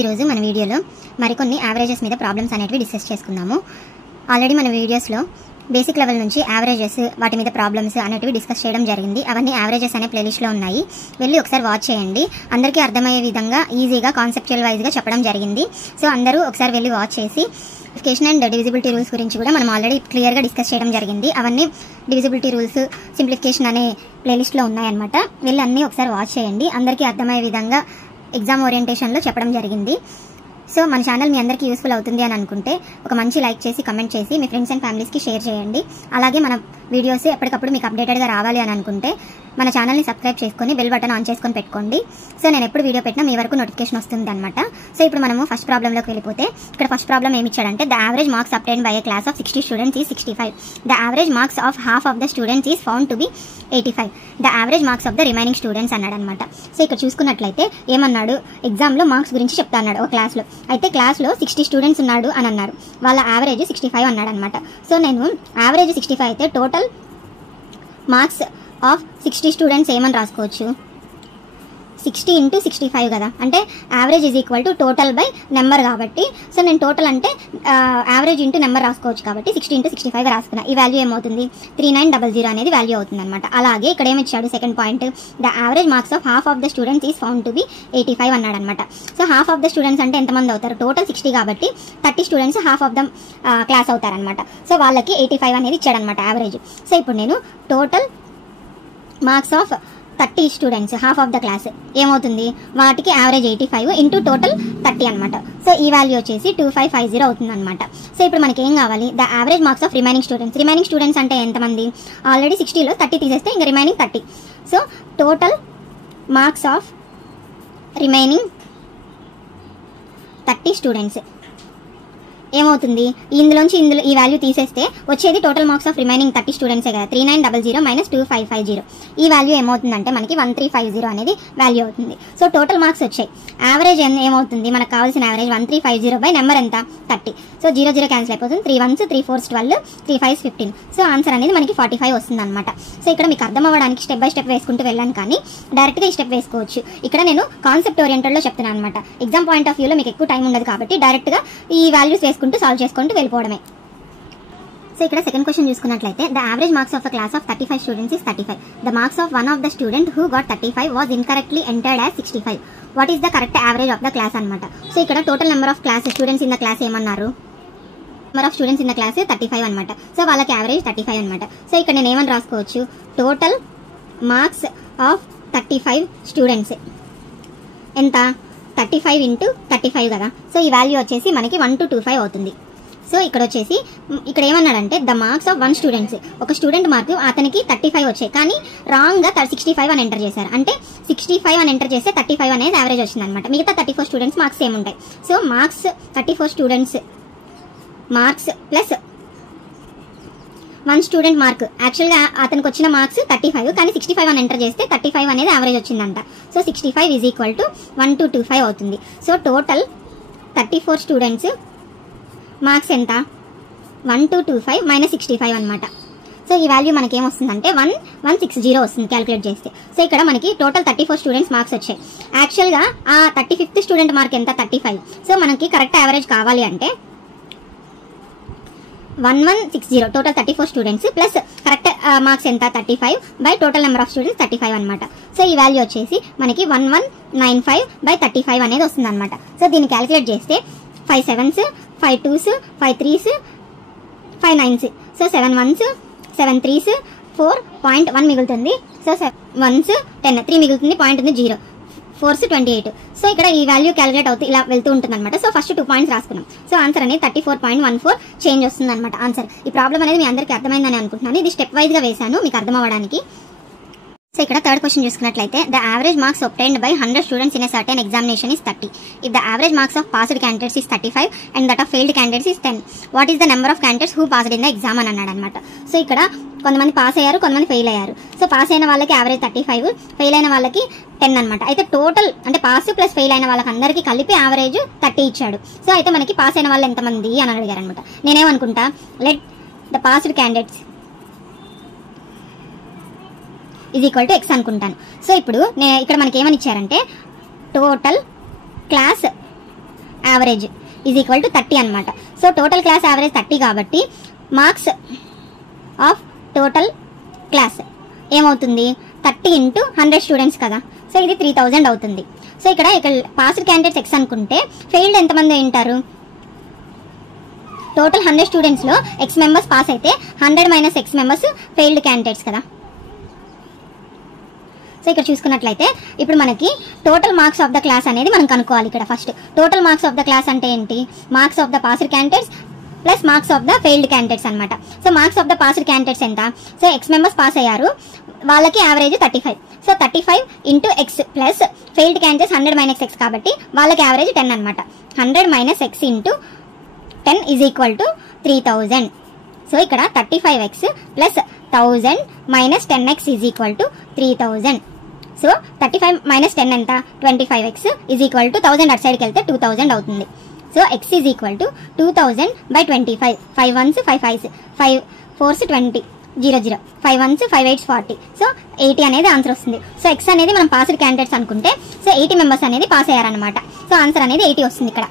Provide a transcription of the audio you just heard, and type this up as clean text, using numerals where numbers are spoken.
ఈరోజు మన వీడియోలో మరికొన్ని యావరేజెస్ మీద ప్రాబ్లమ్స్ అనేటివి డిస్కస్ చేసుకుందాము. ఆల్రెడీ మన వీడియోస్లో బేసిక్ లెవెల్ నుంచి యావరేజెస్, వాటి మీద ప్రాబ్లమ్స్ అనేటివి డిస్కస్ చేయడం జరిగింది. అవన్నీ యావరేజెస్ అనే ప్లేలిస్ట్లో ఉన్నాయి, వెళ్ళి ఒకసారి వాచ్ చేయండి. అందరికీ అర్థమయ్యే విధంగా ఈజీగా కాన్సెప్చువల్ వైజ్గా చెప్పడం జరిగింది. సో అందరూ ఒకసారి వెళ్ళి వాచ్ చేసి సింప్లిఫికేషన్ అండ్ డివిజిబిలిటీ రూల్స్ గురించి కూడా మనం ఆల్రెడీ క్లియర్గా డిస్కస్ చేయడం జరిగింది. అవన్నీ డివిజిబిలిటీ రూల్స్, సింప్లిఫికేషన్ అనే ప్లేలిస్ట్లో ఉన్నాయన్నమాట. వెళ్ళి అన్నీ ఒకసారి వాచ్ చేయండి. అందరికీ అర్థమయ్యే విధంగా ఎగ్జామ్ ఓరియంటేషన్లో చెప్పడం జరిగింది. సో మన ఛానల్ మీ అందరికీ యూస్ఫుల్ అవుతుంది అని అనుకుంటే ఒక మంచి లైక్ చేసి, కమెంట్ చేసి మీ ఫ్రెండ్స్ అండ్ ఫ్యామిలీస్కి షేర్ చేయండి. అలాగే మన వీడియోస్ ఎప్పటికప్పుడు మీకు అప్డేటెడ్గా రావాలి అని అనుకుంటే మన ఛానల్ని సబ్స్క్రైబ్ చేసుకొని బెల్ బటన్ ఆన్ చేసుకొని పెట్టుకోండి. సో నేను ఎప్పుడు వీడియో పెట్టినా మీ వరకు నోటిఫికేషన్ వస్తుంది అనమాట. సో ఇప్పుడు మనము ఫస్ట్ ప్రాబ్లంలోకి వెళ్ళిపోతే, ఇక్కడ ఫస్ట్ ప్రాబ్లం ఏమి ఇచ్చాడంటే, the average marks obtained by A class of 60 students is 65. The average marks of half of the students is found to be 85. The average marks of the remaining students అన్నాడు అనమాట. So ఇక్కడ చూసుకున్నట్లయితే ఏమన్నాడు, ఎగ్జామ్లో marks గురించి చెప్తా అన్నాడు ఒక క్లాస్లో. అయితే క్లాస్లో 60 స్టూడెంట్స్ ఉన్నాడు అని అన్నారు, వాళ్ళ యావరేజ్ 65 అన్నాడు అనమాట. సో నేను యావరేజ్ 65 అయితే టోటల్ మార్క్స్ ఆఫ్ 60 స్టూడెంట్స్ ఏమని రాసుకోవచ్చు, 60 × 65 కదా, అంటే average is equal to total by number కాబట్టి, సో నేను టోటల్ అంటే యావరేజ్ ఇంటూ నెంబర్ రాసుకోవచ్చు కాబట్టి 60 × 65 రాసుకున్నా. ఈ వాల్యూ ఏమవుతుంది, 3900 అనేది వాల్యూ అవుతుంది అనమాట. అలాగే ఇక్కడ ఏమిచ్చాడు second point, the average marks of half of the students is found to be 85 అన్నాడు అనమాట. So half of the students అంటే ఎంతమంది అవుతారు, టోటల్ 60 కాబట్టి 30 students half of the class అవుతారనమాట. సో వాళ్ళకి 85 అనేది ఇచ్చాడనమాట యావరేజ్. సో ఇప్పుడు నేను total marks of 30 students half of the class ఏమవుతుంది, వాటికి యావరేజ్ 85 ఇంటూ టోటల్ 30 అనమాట. సో ఈ వాల్యూ వచ్చేసి 2550 అవుతుంది అనమాట. సో ఇప్పుడు మనకి ఏం కావాలి, the average marks of remaining students. Remaining students అంటే ఎంతమంది, ఆల్రెడీ 60లో 30 తీసేస్తే ఇంకా remaining 30. So total marks of remaining 30 students ఏమవుతుంది, ఇందులోంచి ఈ వాల్యూ తీసేస్తే వచ్చేది టోటల్ మార్క్స్ ఆఫ్ రిమైనింగ్ 30 స్టూడెంట్సే కదా. 3900 - 2550 ఈ వాల్యూ ఏమవుతుందంటే మనకి 1350 అనేది వాల్యూ అవుతుంది. సో టోటల్ మార్క్స్ వచ్చాయి, యావరేజ్ ఏమవుతుంది, మనకు కావాల్సిన యావరేజ్ 1350 బై నెంబర్ ఎంత 30. సో 0 0 క్యాన్సిల్ అయిపోతుంది, 3 1s 3 4s 12, 3 5s 15. So answer అనేది మనకి 45 వస్తుంది అనమాట. సో ఇక్కడ మీకు అర్థం అవ్వడానికి స్టెప్ బై స్టెప్ వేసుకుంటూ వెళ్ళాను, కానీ డైరెక్ట్గా ఈ స్టెప్ వేసుకోవచ్చు. ఇక్కడ నేను కాన్సెప్ట్ ఓరియంటెడ్లో చెప్తున్నాను అనమాట. ఎగ్జామ్ పాయింట్ ఆఫ్ వ్యూలో మీకు ఎక్కువ టైం ఉండదు కాబట్టి డైరెక్ట్గా ఈ వాల్యూస్ వేసుకుంటూ సాల్వ్ చేసుకుంటూ వెళ్ళిపోవడమే. సో ఇక్కడ సెకండ్ క్వశ్చన్ చూసుకున్నట్లయితే, the average marks of a class of 35 students is 35. The marks of one of the student who got 35 was incorrectly entered as 65. What is the correct average of the class అనమాట. So ఇక్కడ total number of class students in the class ఏమన్నారు, number of students in the class 35 అనమాట. So వాళ్ళకి average 35 అనమాట. So ఇక్కడ నేను ఏమని రాసుకోవచ్చు, టోటల్ మార్క్స్ ఆఫ్ 35 స్టూడెంట్స్ ఎంత, 35 × 35 కదా. సో ఈ వాల్యూ వచ్చేసి మనకి 1225 అవుతుంది. సో ఇక్కడ వచ్చేసి ఇక్కడ ఏమన్నాడంటే, ద మార్క్స్ ఆఫ్ 1 స్టూడెంట్స్, ఒక స్టూడెంట్ మార్కు అతనికి 35 వచ్చాయి, కానీ రాంగ్గా 65 అని ఎంటర్ చేశారు. అంటే 65 అని ఎంటర్ చేస్తే 35 అనేది యావరేజ్ వచ్చింది అనమాట. మిగతా 34 స్టూడెంట్స్ మార్క్స్ ఏముంటాయి. So marks 34 students marks plus 1 student mark, యాక్చువల్గా అతనికి వచ్చిన మార్క్స్ 35, కానీ 65 అని ఎంటర్ చేస్తే 35 అనేది యావరేజ్ వచ్చిందంట. సో 65 ఈజ్ ఈక్వల్ టు 1225 అవుతుంది. సో టోటల్ 34 స్టూడెంట్స్ మార్క్స్ ఎంత, 1225 - 65 అనమాట. సో ఈ వాల్యూ మనకి ఏమొస్తుందంటే 1160 వస్తుంది క్యాలిక్యులేట్ చేస్తే. సో ఇక్కడ మనకి టోటల్ 34 స్టూడెంట్స్ మార్క్స్ వచ్చాయి. యాక్చువల్గా ఆ 35th స్టూడెంట్ మార్క్ ఎంత, 35. సో మనకి కరెక్ట్ యావరేజ్ కావాలి అంటే 1160 total 34 students plus correct marks ఎంత, 35 by total number of students 35 అనమాట. సో ఈ వాల్యూ వచ్చేసి మనకి 1195/35 అనేది వస్తుంది అనమాట. సో దీన్ని క్యాలిక్యులేట్ చేస్తే 5 7s 5 2s 5 3s 5 9s, so 7 1s 7 3s 4.1 మిగులుతుంది. సో 7 1s 10, 3 మిగులుతుంది, పాయింట్ ఉంది 0, 4s 28. సో ఇక్కడ ఈ వాల్యూ క్యాలిక్యులేట్ అవుతూ ఇలా వెళ్తూ ఉంటుంది అనమాట. సో ఫస్ట్ 2 పాయింట్స్ రాసుకున్నాం. సో ఆన్సర్ అనేది 34.14 చేంజ్ వస్తుంది అనమాట ఆన్సర్. ఈ ప్రాబ్లం అనేది మీ అందరికీ అర్థమైందని అనుకుంటున్నాను. ఇది స్టెప్ వైజ్గా వేశాను మీకు అర్థం అవ్వడానికి. సో ఇక్కడ థర్డ్ క్వశ్చన్ చూసుకున్నట్లయితే, the average marks obtained by 100 students in a certain examination is 30. If the average marks of passed candidates is 35 and that of failed candidates is 10, what is the number of candidates who passed in the exam అని అన్నాడు అనమాట. So ఇక్కడ కొంతమంది pass అయ్యారు, కొంతమంది fail అయ్యారు. So pass అయిన వాళ్ళకి యావరేజ్ 35, ఫెయిల్ అయిన వాళ్ళకి 10 అనమాట. అయితే టోటల్ అంటే పాస్ ప్లస్ ఫెయిల్ అయిన వాళ్ళకి అందరికీ కలిపి యావరేజ్ 30 ఇచ్చాడు. సో అయితే మనకి పాస్ అయిన వాళ్ళు ఎంతమంది అని అడిగారు అనమాట. నేనేమనుకుంటా, let the passed candidates is equal to X అనుకుంటాను. సో ఇప్పుడు ఇక్కడ మనకి ఏమని ఇచ్చారంటే, total class average is equal to 30 అనమాట. సో టోటల్ క్లాస్ యావరేజ్ 30 కాబట్టి మార్క్స్ ఆఫ్ టోటల్ క్లాస్ ఏమవుతుంది 30 ఇంటూ 100 స్టూడెంట్స్ కదా. సో ఇది 3000 అవుతుంది. సో ఇక్కడ పాస్డ్ క్యాండిడేట్స్ ఎక్స్ అనుకుంటే ఫెయిల్డ్ ఎంతమంది ఉంటారు? టోటల్ 100 స్టూడెంట్స్లో ఎక్స్ మెంబర్స్ పాస్ అయితే 100 minus X members failed candidates కదా. సో ఇక్కడ చూసుకున్నట్లయితే ఇప్పుడు మనకి total marks of the class అనేది మనం కనుక్కోవాలి. ఇక్కడ first total marks of the class అంటే ఏంటి? Marks of the passed candidates plus marks of the failed candidates అనమాట. So marks of the passed candidates ఎంత? సో ఎక్స్ మెంబర్స్ పాస్ అయ్యారు, వాళ్ళకి average 35. So 35 into X plus failed candidates 100 minus X కాబట్టి వాళ్ళకి average 10 అనమాట. 100 minus X into 10 is equal to 3000. So ఇక్కడ 35x plus 1000 minus 10x is equal to 3000. So 35 minus 10 ఎంత? 25x is equal to 1000 అటు సైడ్కి వెళ్తే 2000 అవుతుంది. So x is equal to 2000 by 25. 5 1s 5 5s 5 4s 20 0 0 5 1s 5 8s 40. So 80 అనేది answer వస్తుంది. So x అనేది మనం పాస్డ్ క్యాండిడేట్స్ అనుకుంటే సో 80 మెంబర్స్ అనేది పాస్ అయ్యారనమాట. సో ఆన్సర్ అనేది 80 వస్తుంది ఇక్కడ.